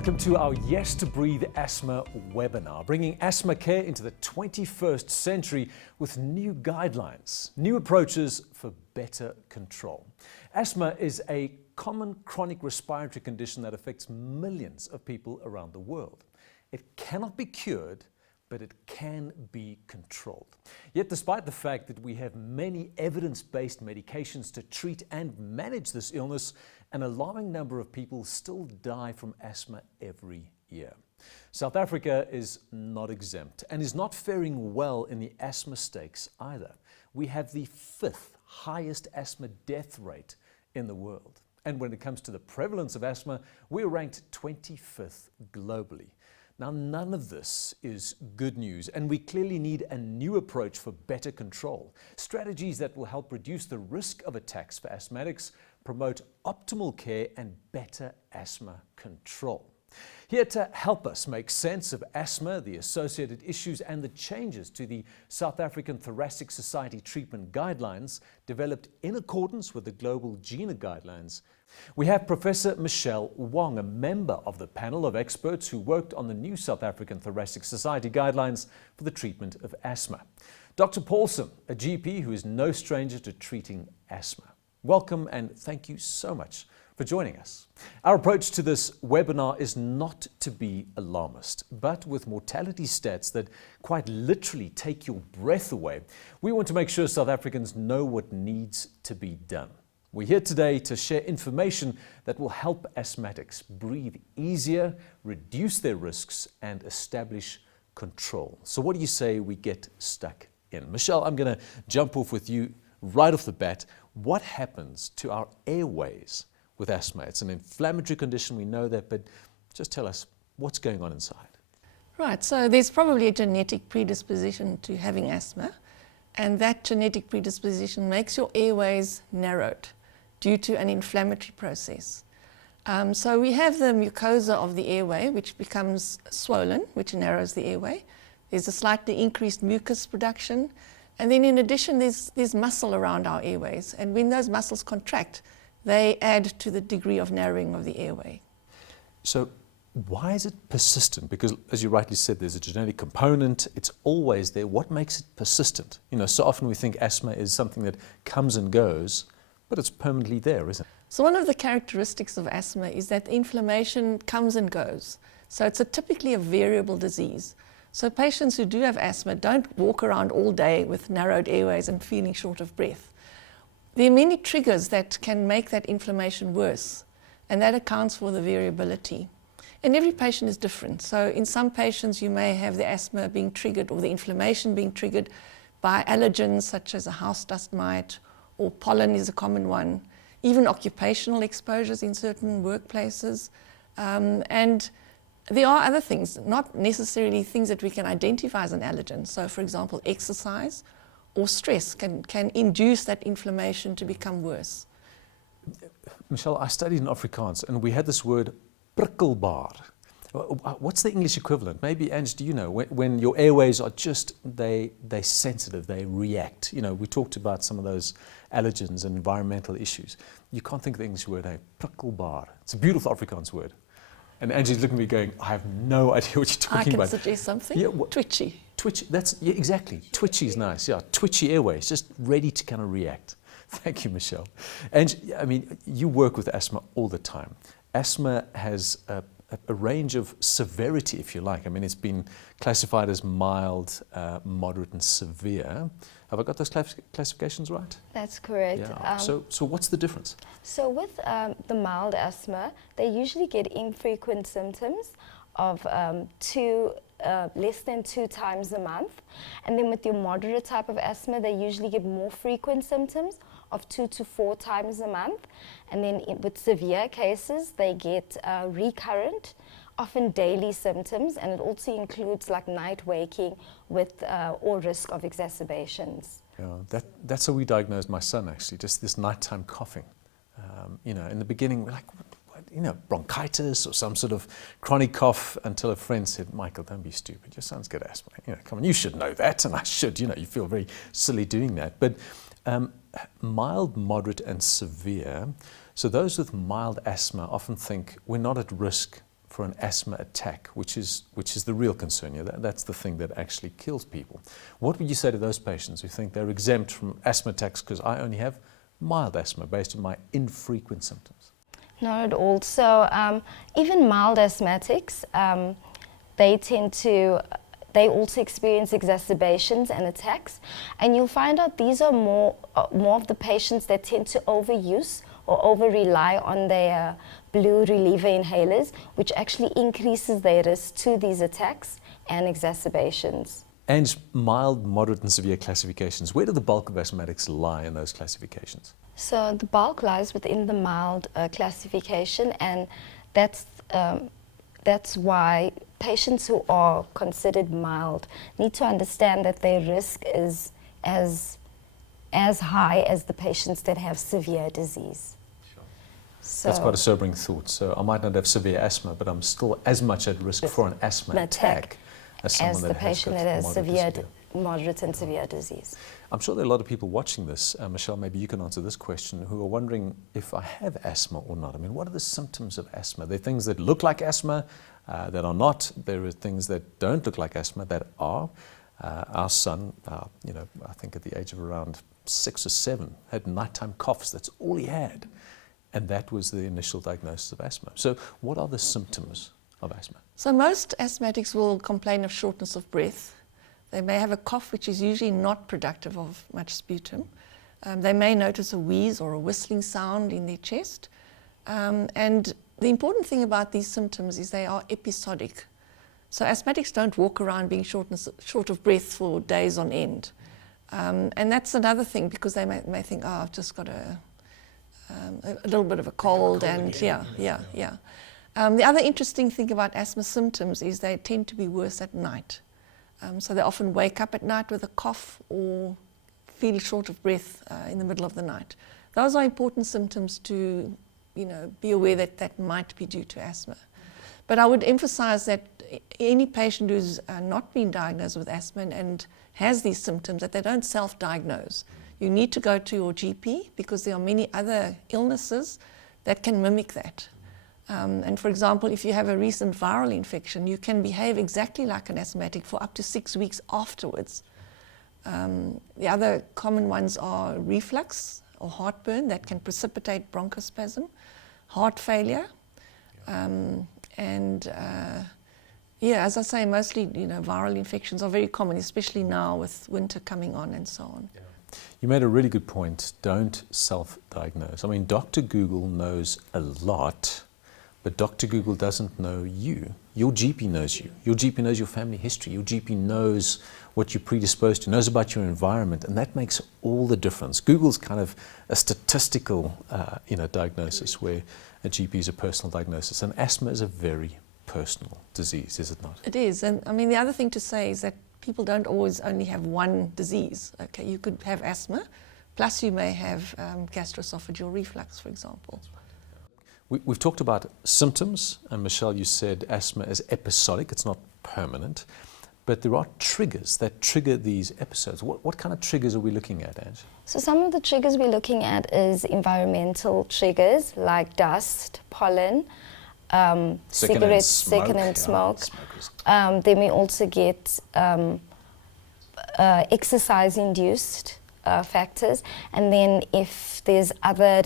Welcome to our Yes to Breathe Asthma webinar, bringing asthma care into the 21st century with new guidelines, new approaches for better control. Asthma is a common chronic respiratory condition that affects millions of people around the world. It cannot be cured, but it can be controlled. Yet despite the fact that we have many evidence-based medications to treat and manage this illness, an alarming number of people still die from asthma every year. South Africa is not exempt and is not faring well in the asthma stakes either. We have the 5th highest asthma death rate in the world. And when it comes to the prevalence of asthma, we're ranked 25th globally. Now, none of this is good news, and we clearly need a new approach for better control. Strategies that will help reduce the risk of attacks for asthmatics, promote optimal care, and better asthma control. Here to help us make sense of asthma, the associated issues, and the changes to the South African Thoracic Society treatment guidelines developed in accordance with the global GINA guidelines, we have Professor Michelle Wong, a member of the panel of experts who worked on the new South African Thoracic Society guidelines for the treatment of asthma. Dr. Paulson, a GP who is no stranger to treating asthma. Welcome and thank you so much for joining us. Our approach to this webinar is not to be alarmist, but with mortality stats that quite literally take your breath away, we want to make sure South Africans know what needs to be done. We're here today to share information that will help asthmatics breathe easier, reduce their risks, and establish control. So what do you say we get stuck in? Michelle, I'm going to jump off with you right off the bat. What happens to our airways with asthma? It's an inflammatory condition, we know that, but just tell us what's going on inside. Right, so there's probably a genetic predisposition to having asthma, and that genetic predisposition makes your airways narrowed due to an inflammatory process. So we have the mucosa of the airway, which becomes swollen, which narrows the airway. There's a slightly increased mucus production. And then in addition, there's muscle around our airways. And when those muscles contract, they add to the degree of narrowing of the airway. So why is it persistent? Because as you rightly said, there's a genetic component. It's always there. What makes it persistent? You know, so often we think asthma is something that comes and goes, but it's permanently there, isn't it? So one of the characteristics of asthma is that inflammation comes and goes. So it's typically a variable disease. So patients who do have asthma don't walk around all day with narrowed airways and feeling short of breath. There are many triggers that can make that inflammation worse, and that accounts for the variability. And every patient is different. So in some patients you may have the asthma being triggered or the inflammation being triggered by allergens such as a house dust mite, or pollen is a common one, even occupational exposures in certain workplaces. And there are other things, not necessarily things that we can identify as an allergen. So for example, exercise or stress can induce that inflammation to become worse. Michelle, I studied in Afrikaans and we had this word prikkelbaar. What's the English equivalent? Maybe, Ange, do you know? When your airways are just, they're sensitive, they react. You know, we talked about some of those allergens and environmental issues. You can't think of the English word, prikkelbaar. It's a beautiful Afrikaans word. And Angie's looking at me going, I have no idea what you're talking about. I can suggest something. Yeah, twitchy. Twitchy, yeah, exactly. Twitchy is nice, yeah. Twitchy airways, just ready to kind of react. Thank you, Michelle. And I mean, you work with asthma all the time. Asthma has a range of severity, if you like. I mean, it's been classified as mild, moderate, and severe. Have I got those classifications right? That's correct. Yeah. So what's the difference? So with the mild asthma, they usually get infrequent symptoms of less than 2 times a month. And then with your moderate type of asthma, they usually get more frequent symptoms of 2 to 4 times a month. And then with severe cases, they get recurrent, often daily symptoms, and it also includes like night waking with or risk of exacerbations. Yeah, that's how we diagnosed my son actually, just this nighttime coughing. You know, in the beginning we're like, what, you know, bronchitis or some sort of chronic cough, until a friend said, Michael, don't be stupid, your son's got asthma. You know, come on, you should know that, and I should, you know, you feel very silly doing that. But mild, moderate, and severe. So those with mild asthma often think we're not at risk for an asthma attack, which is the real concern here. That's the thing that actually kills people. What would you say to those patients who think they're exempt from asthma attacks because I only have mild asthma based on my infrequent symptoms? Not at all. So even mild asthmatics, they also experience exacerbations and attacks, and you'll find out these are more of the patients that tend to overuse or over-rely on their blue reliever inhalers, which actually increases their risk to these attacks and exacerbations. And mild, moderate and severe classifications, where do the bulk of asthmatics lie in those classifications? So the bulk lies within the mild classification, and that's why patients who are considered mild need to understand that their risk is as high as the patients that have severe disease. Sure. So that's quite a sobering thought. So I might not have severe asthma, but I'm still as much at risk for an asthma attack as someone the patient that has moderate and severe disease. I'm sure there are a lot of people watching this, Michelle, maybe you can answer this question, who are wondering if I have asthma or not. I mean, what are the symptoms of asthma? There are things that look like asthma that are not. There are things that don't look like asthma that are. Our son, I think at the age of around 6 or 7, had nighttime coughs. That's all he had. And that was the initial diagnosis of asthma. So what are the symptoms of asthma? So most asthmatics will complain of shortness of breath. They may have a cough which is usually not productive of much sputum. They may notice a wheeze or a whistling sound in their chest. And the important thing about these symptoms is they are episodic. So asthmatics don't walk around being short of breath for days on end. And that's another thing, because they may think, oh, I've just got a little bit of a cold, and yeah. The other interesting thing about asthma symptoms is they tend to be worse at night. So they often wake up at night with a cough or feel short of breath in the middle of the night. Those are important symptoms to, be aware that might be due to asthma. But I would emphasize that any patient who's not been diagnosed with asthma and has these symptoms, that they don't self-diagnose. You need to go to your GP, because there are many other illnesses that can mimic that. And for example, if you have a recent viral infection, you can behave exactly like an asthmatic for up to 6 weeks afterwards. The other common ones are reflux or heartburn that can precipitate bronchospasm, heart failure, as I say, mostly viral infections are very common, especially now with winter coming on and so on. Yeah. You made a really good point. Don't self-diagnose. I mean, Dr. Google knows a lot, but Dr. Google doesn't know you. Your GP knows you. Your GP knows your family history. Your GP knows what you're predisposed to, knows about your environment, and that makes all the difference. Google's kind of a statistical diagnosis, where a GP is a personal diagnosis, and asthma is a very personal disease, is it not? It is, and I mean, the other thing to say is that people don't always only have one disease. Okay, you could have asthma, plus you may have gastroesophageal reflux, for example. We've talked about symptoms, and Michelle, you said asthma is episodic, it's not permanent, but there are triggers that trigger these episodes. What kind of triggers are we looking at, Ange? So some of the triggers we're looking at is environmental triggers like dust, pollen, cigarettes, secondhand smoke. Then we also get exercise-induced factors, and then if there's other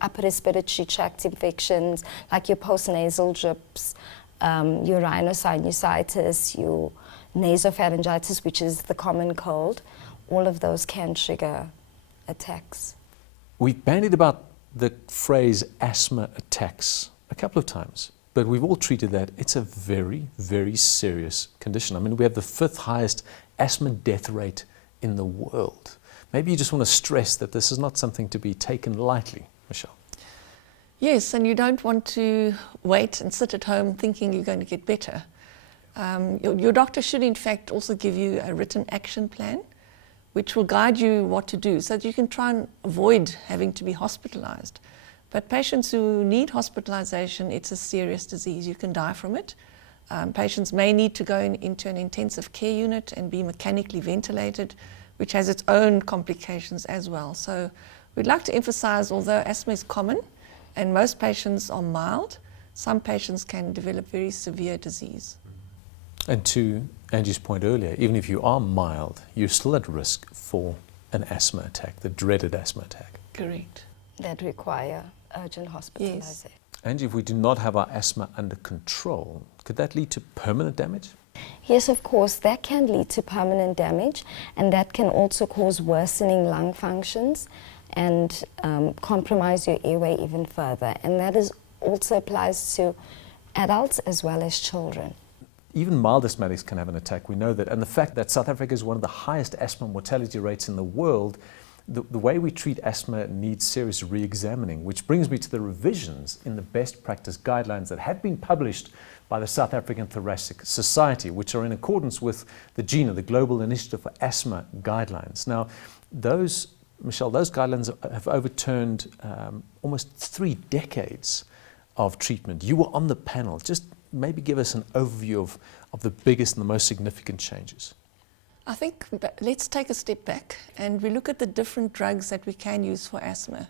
upper respiratory tract infections like your postnasal drips, your rhinosinusitis, your nasopharyngitis, which is the common cold, all of those can trigger attacks. We've bandied about the phrase asthma attacks a couple of times, but we've all treated that. It's a very, very serious condition. I mean, we have the 5th highest asthma death rate in the world. Maybe you just want to stress that this is not something to be taken lightly, Michelle. Yes, and you don't want to wait and sit at home thinking you're going to get better. Your doctor should in fact also give you a written action plan which will guide you what to do, so that you can try and avoid having to be hospitalized. But patients who need hospitalization, it's a serious disease. You can die from it. Patients may need to go into an intensive care unit and be mechanically ventilated, which has its own complications as well. So we'd like to emphasize, although asthma is common and most patients are mild, some patients can develop very severe disease. And to Angie's point earlier, even if you are mild, you're still at risk for an asthma attack, the dreaded asthma attack. Correct. That require urgent hospitalization. Angie, if we do not have our asthma under control, could that lead to permanent damage? Yes, of course, that can lead to permanent damage, and that can also cause worsening lung functions and compromise your airway even further. And that also applies to adults as well as children. Even mild asthmatics can have an attack. We know that. And the fact that South Africa is one of the highest asthma mortality rates in the world, the way we treat asthma needs serious re-examining, which brings me to the revisions in the best practice guidelines that have been published by the South African Thoracic Society, which are in accordance with the GINA, the Global Initiative for Asthma Guidelines. Now, Michelle, those guidelines have overturned almost 3 decades of treatment. You were on the panel. Just maybe give us an overview of the biggest and the most significant changes. I think let's take a step back and we look at the different drugs that we can use for asthma.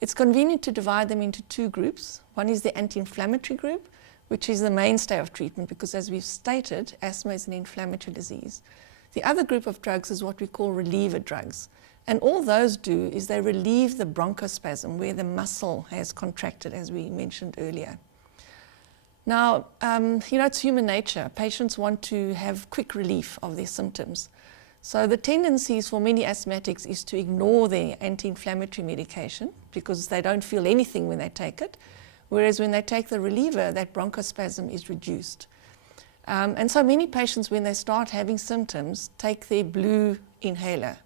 It's convenient to divide them into 2 groups. One is the anti-inflammatory group, which is the mainstay of treatment because, as we've stated, asthma is an inflammatory disease. The other group of drugs is what we call reliever drugs. And all those do is they relieve the bronchospasm where the muscle has contracted, as we mentioned earlier. Now, it's human nature. Patients want to have quick relief of their symptoms. So the tendencies for many asthmatics is to ignore their anti-inflammatory medication because they don't feel anything when they take it, whereas when they take the reliever, that bronchospasm is reduced. And so many patients, when they start having symptoms, take their blue inhaler.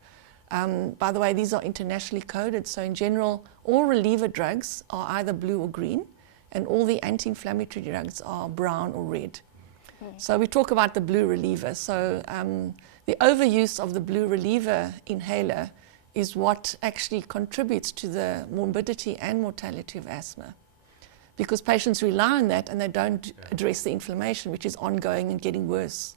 By the way, these are internationally coded, so in general, all reliever drugs are either blue or green, and all the anti-inflammatory drugs are brown or red. So we talk about the blue reliever. So the overuse of the blue reliever inhaler is what actually contributes to the morbidity and mortality of asthma, because patients rely on that and they don't address the inflammation, which is ongoing and getting worse.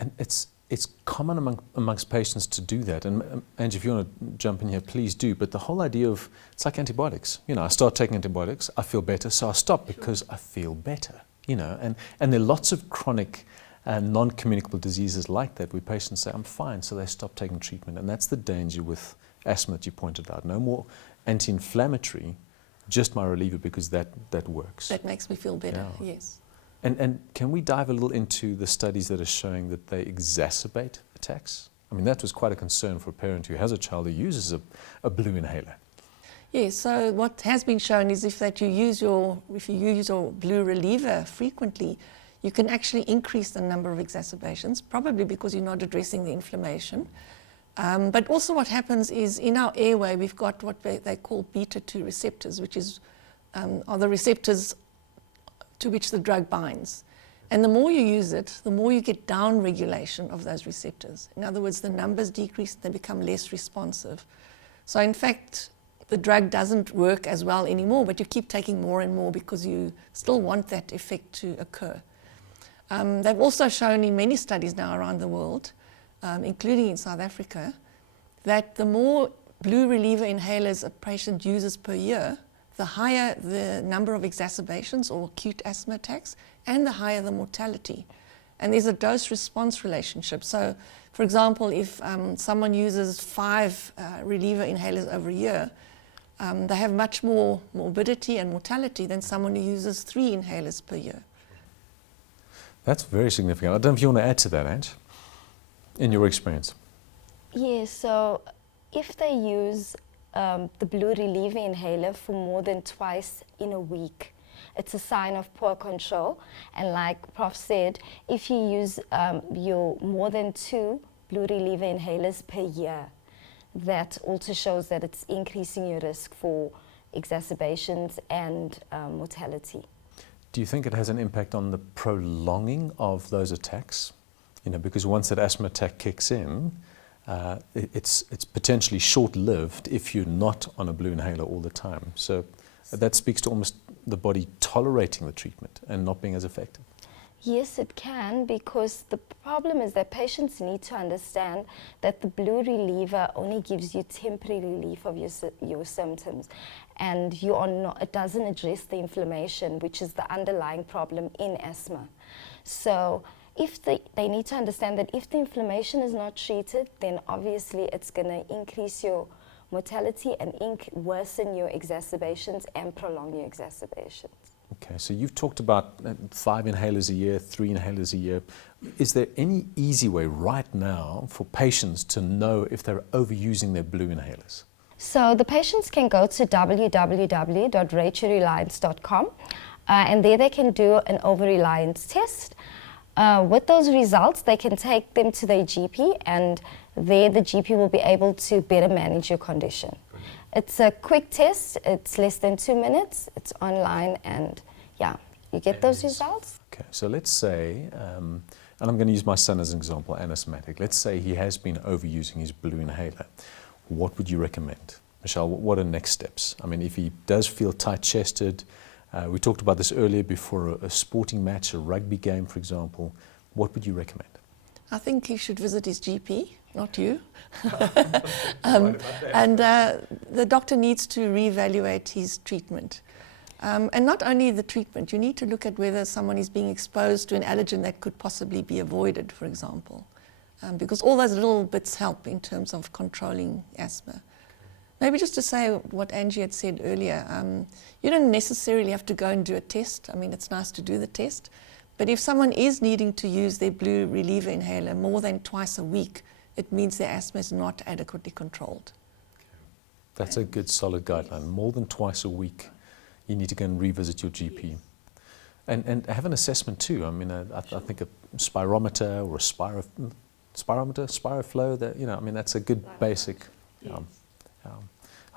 And it's common amongst patients to do that. And Angie, if you want to jump in here, please do. But the whole idea of, it's like antibiotics. I start taking antibiotics, I feel better, so I stop because I feel better. And there are lots of chronic non-communicable diseases like that where patients say, I'm fine, so they stop taking treatment. And that's the danger with asthma that you pointed out. No more anti-inflammatory, just my reliever because that works. That makes me feel better, Yeah. yes. And can we dive a little into the studies that are showing that they exacerbate attacks? I mean, that was quite a concern for a parent who has a child who uses a blue inhaler. Yes, so what has been shown is if you use your blue reliever frequently, you can actually increase the number of exacerbations, probably because you're not addressing the inflammation. But also what happens is in our airway, we've got what they call beta-2 receptors, which are the receptors to which the drug binds. And the more you use it, the more you get down regulation of those receptors. In other words, the numbers decrease, they become less responsive. So in fact, the drug doesn't work as well anymore, but you keep taking more and more because you still want that effect to occur. They've also shown in many studies now around the world, including in South Africa, that the more blue reliever inhalers a patient uses per year, the higher the number of exacerbations or acute asthma attacks, and the higher the mortality. And there's a dose-response relationship. So, for example, if someone uses 5 reliever inhalers over a year, they have much more morbidity and mortality than someone who uses 3 inhalers per year. That's very significant. I don't know if you want to add to that, Ange, in your experience. Yes, so if they use the blue reliever inhaler for more than twice in a week, it's a sign of poor control. And like Prof said, if you use your more than 2 blue reliever inhalers per year, that also shows that it's increasing your risk for exacerbations and mortality. Do you think it has an impact on the prolonging of those attacks? Because once that asthma attack kicks in, it's potentially short-lived if you're not on a blue inhaler all the time. So that speaks to almost the body tolerating the treatment and not being as effective. Yes, it can, because the problem is that patients need to understand that the blue reliever only gives you temporary relief of your symptoms, and you are not, it doesn't address the inflammation, which is the underlying problem in asthma. So if they need to understand that if the inflammation is not treated, then obviously it's going to increase your mortality and worsen your exacerbations and prolong your exacerbations. Okay, so you've talked about 5 inhalers a year, 3 inhalers a year. Is there any easy way right now for patients to know if they're overusing their blue inhalers? So the patients can go to www.rateyourreliance.com and there they can do an Overreliance test. With those results, they can take them to their GP, and there the GP will be able to better manage your condition. It's a quick test, it's less than 2 minutes, it's online, and yeah, you get those results. Okay, so let's say, and I'm going to use my son as an example, an asthmatic. Let's say he has been overusing his blue inhaler. What would you recommend? Michelle, what are next steps? I mean, if he does feel tight-chested, we talked about this earlier before a sporting match, a rugby game, for example, what would you recommend? I think he should visit his GP, not you. The doctor needs to reevaluate his treatment. And not only the treatment, you need to look at whether someone is being exposed to an allergen that could possibly be avoided, for example, because all those little bits help in terms of controlling asthma. Maybe just to say what Angie had said earlier, you don't necessarily have to go and do a test. I mean, it's nice to do the test. But if someone is needing to use their blue reliever inhaler more than twice a week, it means their asthma is not adequately controlled. That's a good solid guideline. More than twice a week, you need to go and revisit your GP. And have an assessment too. I mean, I think a spirometer or a spiroflow, that, you know, I mean, that's a good basic.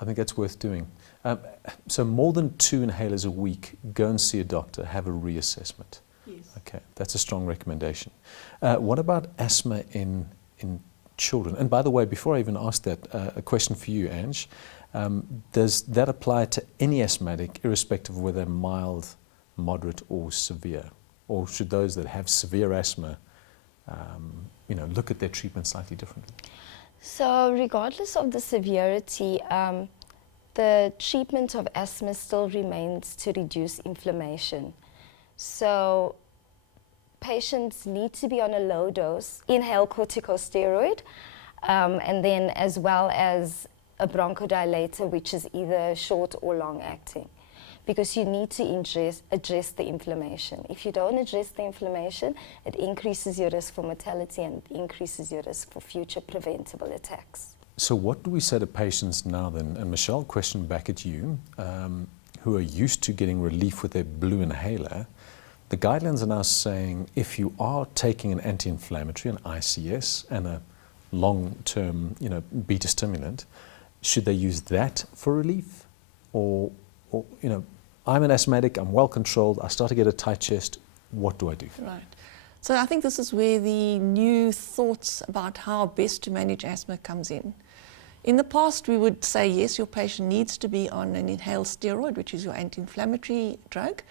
I think that's worth doing. So more than 2 inhalers a week, go and see a doctor, have a reassessment. Yes. Okay, that's a strong recommendation. What about asthma in children? And by the way, before I even ask that, a question for you, Ange. Does that apply to any asthmatic, irrespective of whether mild, moderate, or severe? Or should those that have severe asthma, look at their treatment slightly differently? So regardless of the severity, the treatment of asthma still remains to reduce inflammation. So patients need to be on a low dose inhaled corticosteroid, and then as well as a bronchodilator, which is either short or long acting, because you need to address the inflammation. If you don't address the inflammation, it increases your risk for mortality and increases your risk for future preventable attacks. So what do we say to patients now then, and Michelle, question back at you, who are used to getting relief with their blue inhaler? The guidelines are now saying if you are taking an anti-inflammatory, an ICS, and a long-term, beta stimulant, should they use that for relief? Or I'm an asthmatic, I'm well controlled, I start to get a tight chest, what do I do? Right. So I think this is where the new thoughts about how best to manage asthma comes in. In the past, we would say, yes, your patient needs to be on an inhaled steroid, which is your anti-inflammatory drug,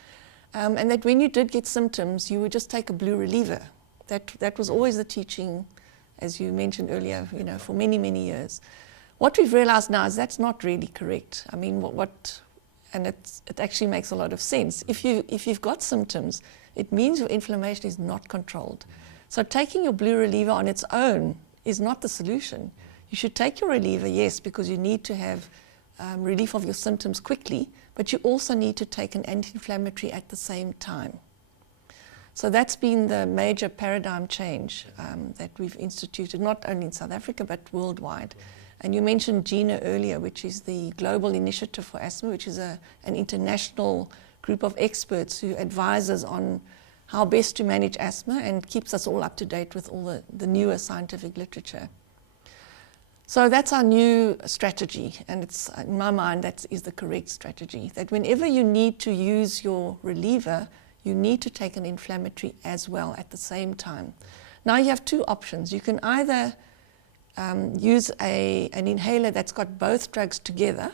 and that when you did get symptoms, you would just take a blue reliever. That was always the teaching, as you mentioned earlier, for many, many years. What we've realized now is that's not really correct. I mean, and it actually makes a lot of sense. If you've got symptoms, it means your inflammation is not controlled. So taking your blue reliever on its own is not the solution. You should take your reliever, yes, because you need to have relief of your symptoms quickly, but you also need to take an anti-inflammatory at the same time. So that's been the major paradigm change that we've instituted, not only in South Africa, but worldwide. And you mentioned GINA earlier, which is the Global Initiative for Asthma, which is an international group of experts who advises on how best to manage asthma and keeps us all up to date with all the newer scientific literature. So that's our new strategy, and it's, in my mind, that is the correct strategy, that whenever you need to use your reliever, you need to take an inflammatory as well at the same time. Now you have 2 options. You can either use an inhaler that's got both drugs together,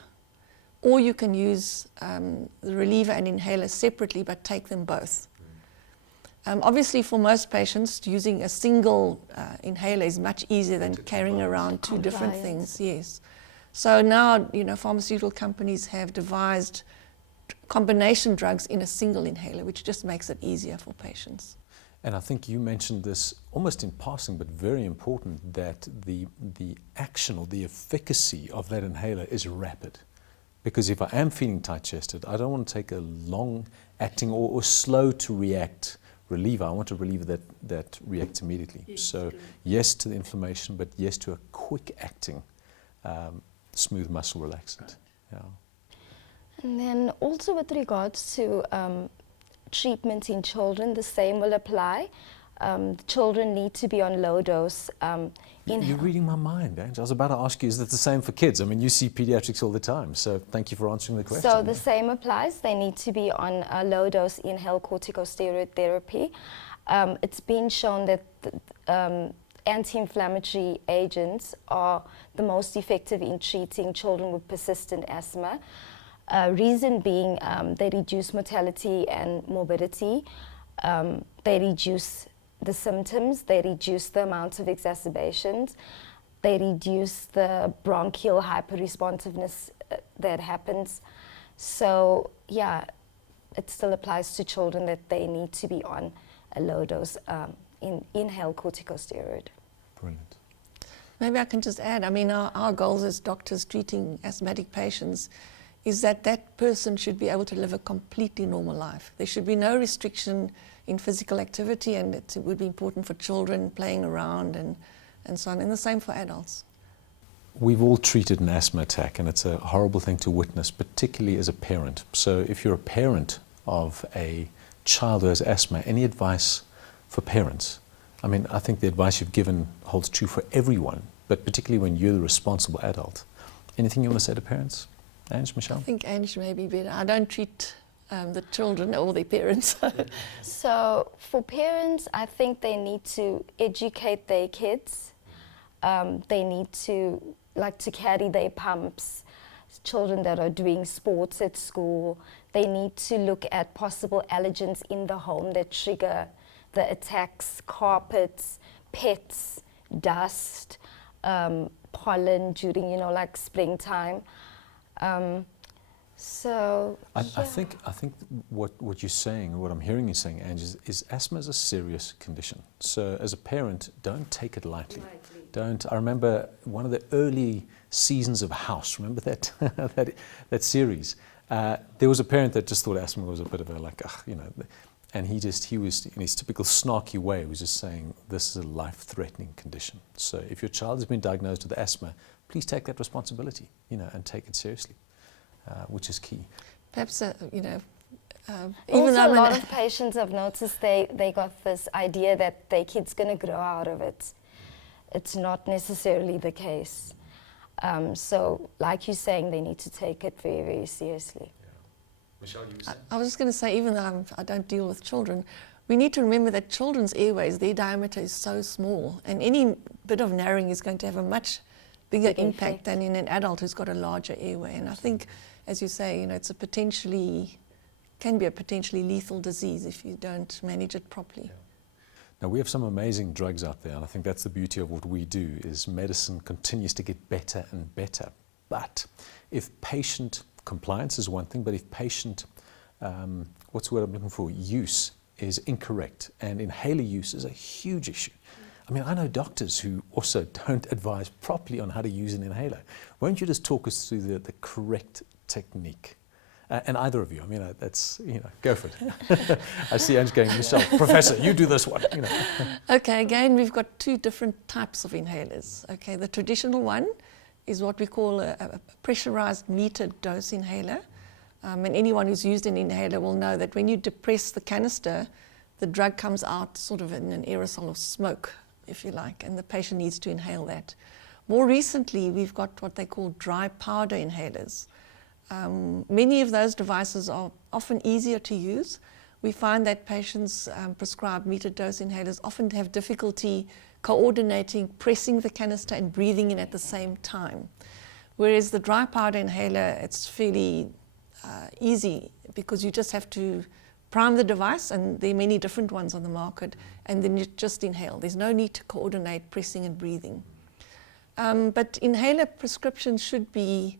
or you can use the reliever and inhaler separately but take them both. Obviously, for most patients, using a single inhaler is much easier than carrying around two different things. Yes. So now, pharmaceutical companies have devised combination drugs in a single inhaler, which just makes it easier for patients. And I think you mentioned this almost in passing, but very important, that the action or the efficacy of that inhaler is rapid. Because if I am feeling tight-chested, I don't want to take a long-acting or slow to react reliever. I want to relieve that reacts immediately. Yes, so yes to the inflammation, but yes to a quick-acting smooth muscle relaxant. Yeah. And then also with regards to treatment in children, the same will apply. Children need to be on low dose. You're reading my mind, Ange. I was about to ask you, is that the same for kids? I mean, you see pediatrics all the time, so thank you for answering the question. So the same applies. They need to be on a low dose inhaled corticosteroid therapy. It's been shown that anti-inflammatory agents are the most effective in treating children with persistent asthma. Reason being, they reduce mortality and morbidity. They reduce the symptoms, they reduce the amount of exacerbations, they reduce the bronchial hyperresponsiveness that happens. So yeah, it still applies to children that they need to be on a low dose inhaled corticosteroid. Brilliant. Maybe I can just add, I mean, our goals as doctors treating asthmatic patients is that that person should be able to live a completely normal life. There should be no restriction in physical activity, and it would be important for children playing around and so on, and the same for adults. We've all treated an asthma attack, and it's a horrible thing to witness, particularly as a parent. So if you're a parent of a child who has asthma, any advice for parents? I mean, I think the advice you've given holds true for everyone, but particularly when you're the responsible adult. Anything you want to say to parents? Ange, Michelle? I think Ange may be better. I don't treat the children or their parents. So for parents, I think they need to educate their kids. They need to carry their pumps. Children that are doing sports at school, they need to look at possible allergens in the home that trigger the attacks: carpets, pets, dust, pollen during, like springtime. So I think what you're saying, what I'm hearing you saying, Ange, is asthma is a serious condition. So as a parent, don't take it lightly. I remember one of the early seasons of House. Remember that that series? There was a parent that just thought asthma was a bit of a and he was in his typical snarky way. He was just saying, this is a life-threatening condition. So if your child has been diagnosed with asthma, please take that responsibility, and take it seriously, which is key. Perhaps, even also a lot of patients have noticed they got this idea that their kid's going to grow out of it. It's not necessarily the case. So, like you're saying, they need to take it very, very seriously. Yeah. Michelle, you were saying? I was just going to say, even though I don't deal with children, we need to remember that children's airways, their diameter is so small, and any bit of narrowing is going to have a much bigger impact than in an adult who's got a larger airway. And I think, as you say, it's can be a potentially lethal disease if you don't manage it properly. Yeah. Now, we have some amazing drugs out there, and I think that's the beauty of what we do, is medicine continues to get better and better. But if patient compliance is one thing, but if patient, what's the word I'm looking for, use is incorrect, and inhaler use is a huge issue. I mean, I know doctors who also don't advise properly on how to use an inhaler. Won't you just talk us through the correct technique? And either of you, I mean, that's, go for it. I see Ange going, Michelle, Professor, you do this one. Okay, again, we've got two different types of inhalers. Okay, the traditional one is what we call a pressurized metered dose inhaler. And anyone who's used an inhaler will know that when you depress the canister, the drug comes out sort of in an aerosol of smoke, if you like, and the patient needs to inhale that. More recently, we've got what they call dry powder inhalers. Many of those devices are often easier to use. We find that patients prescribed metered dose inhalers often have difficulty coordinating, pressing the canister and breathing in at the same time. Whereas the dry powder inhaler, it's fairly easy because you just have to prime the device, and there are many different ones on the market, and then you just inhale. There's no need to coordinate pressing and breathing. But inhaler prescriptions should be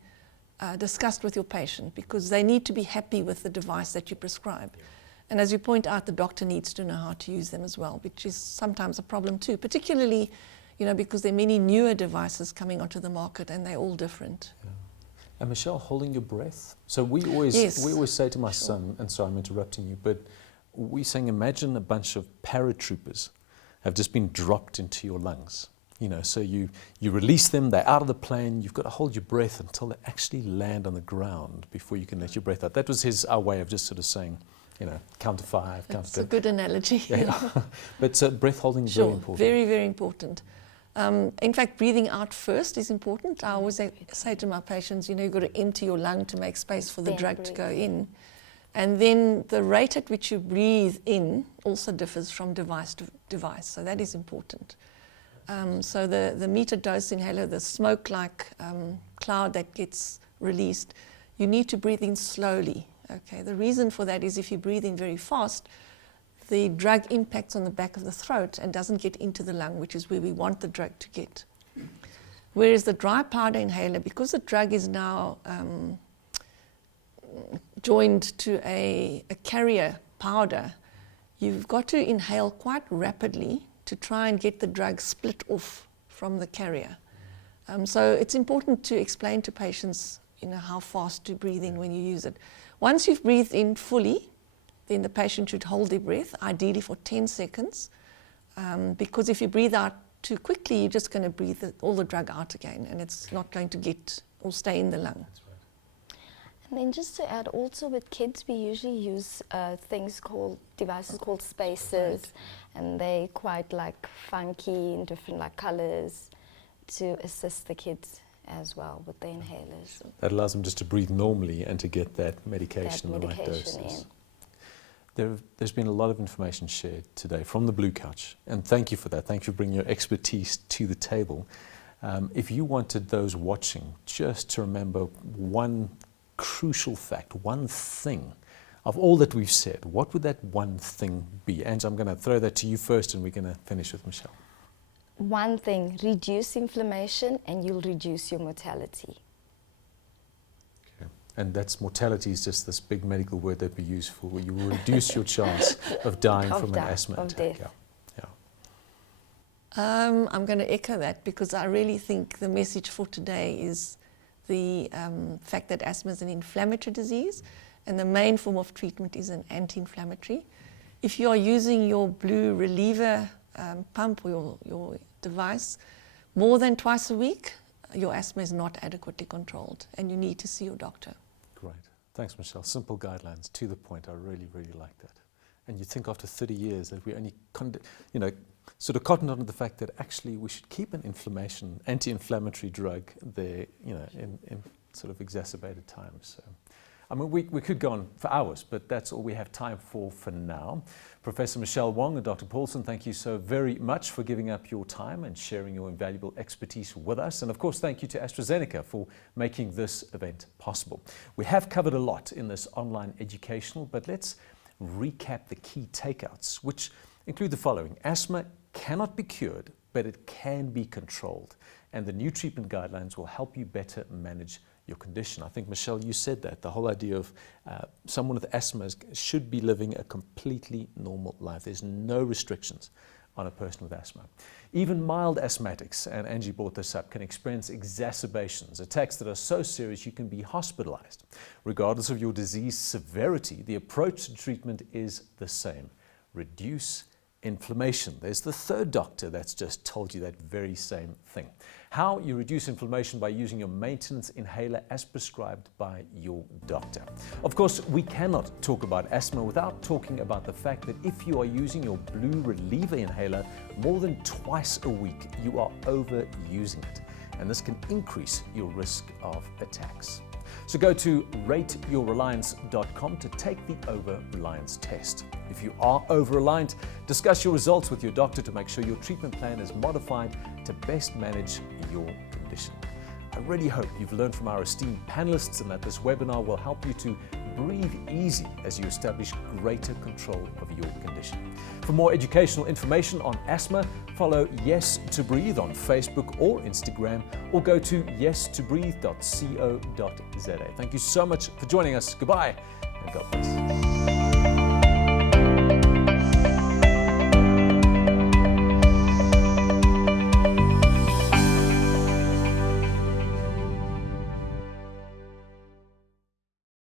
discussed with your patient, because they need to be happy with the device that you prescribe. And as you point out, the doctor needs to know how to use them as well, which is sometimes a problem too, particularly, because there are many newer devices coming onto the market and they're all different. Yeah. And Michelle, holding your breath. So we always say to my son, and sorry I'm interrupting you, but we're saying imagine a bunch of paratroopers have just been dropped into your lungs. So you release them, they're out of the plane, you've got to hold your breath until they actually land on the ground before you can let your breath out. That was our way of just sort of saying, count to 5, count to 10. It's a good analogy. Yeah. But breath holding is sure, very important. Very, very important. In fact, breathing out first is important. I always say to my patients, you've got to empty your lung to make space for the drug to go in. And then the rate at which you breathe in also differs from device to device, so that is important. So the metered dose inhaler, the smoke-like cloud that gets released, you need to breathe in slowly. Okay, the reason for that is if you breathe in very fast, the drug impacts on the back of the throat and doesn't get into the lung, which is where we want the drug to get. Whereas the dry powder inhaler, because the drug is now joined to a carrier powder, you've got to inhale quite rapidly to try and get the drug split off from the carrier. So it's important to explain to patients how fast to breathe in when you use it. Once you've breathed in fully, then the patient should hold their breath, ideally for 10 seconds, because if you breathe out too quickly, you're just going to breathe all the drug out again, and it's not going to get or stay in the lung. That's right. And then just to add, also with kids, we usually use devices called spacers, and they quite funky in different colors to assist the kids as well with the inhalers. That allows them just to breathe normally and to get that medication in the right doses. There's been a lot of information shared today from the Blue Couch, and thank you for that. Thank you for bringing your expertise to the table. If you wanted those watching just to remember one crucial fact, one thing of all that we've said, what would that one thing be? Ange, I'm going to throw that to you first, and we're going to finish with Michelle. One thing, reduce inflammation and you'll reduce your mortality. Okay. And that's mortality is just this big medical word that we use for you will reduce your chance of dying from an asthma attack. I'm going to echo that, because I really think the message for today is the fact that asthma is an inflammatory disease, and the main form of treatment is an anti-inflammatory. If you are using your blue reliever pump or your device more than twice a week, your asthma is not adequately controlled, and you need to see your doctor. Great. Thanks, Michelle. Simple guidelines, to the point. I really, really like that. And you think after 30 years that we only, sort of cottoned on to the fact that actually we should keep an anti-inflammatory drug there, in sort of exacerbated times. So, we could go on for hours, but that's all we have time for now. Professor Michelle Wong and Dr. Paulson, thank you so very much for giving up your time and sharing your invaluable expertise with us. And of course, thank you to AstraZeneca for making this event possible. We have covered a lot in this online educational, but let's recap the key takeouts, which include the following. Asthma cannot be cured, but it can be controlled. And the new treatment guidelines will help you better manage your condition. I think, Michelle, you said that. The whole idea of someone with asthma should be living a completely normal life. There's no restrictions on a person with asthma. Even mild asthmatics, and Angie brought this up, can experience exacerbations, attacks that are so serious you can be hospitalised. Regardless of your disease severity, the approach to treatment is the same. Reduce inflammation. There's the third doctor that's just told you that very same thing. How you reduce inflammation by using your maintenance inhaler as prescribed by your doctor. Of course, we cannot talk about asthma without talking about the fact that if you are using your blue reliever inhaler more than twice a week, you are overusing it. And this can increase your risk of attacks. So go to rateyourreliance.com to take the Overreliance test. If you are over-reliant, discuss your results with your doctor to make sure your treatment plan is modified to best manage your condition. I really hope you've learned from our esteemed panelists and that this webinar will help you to breathe easy as you establish greater control of your condition. For more educational information on asthma, follow Yes to Breathe on Facebook or Instagram, or go to yestobreathe.co.za. Thank you so much for joining us. Goodbye and God bless.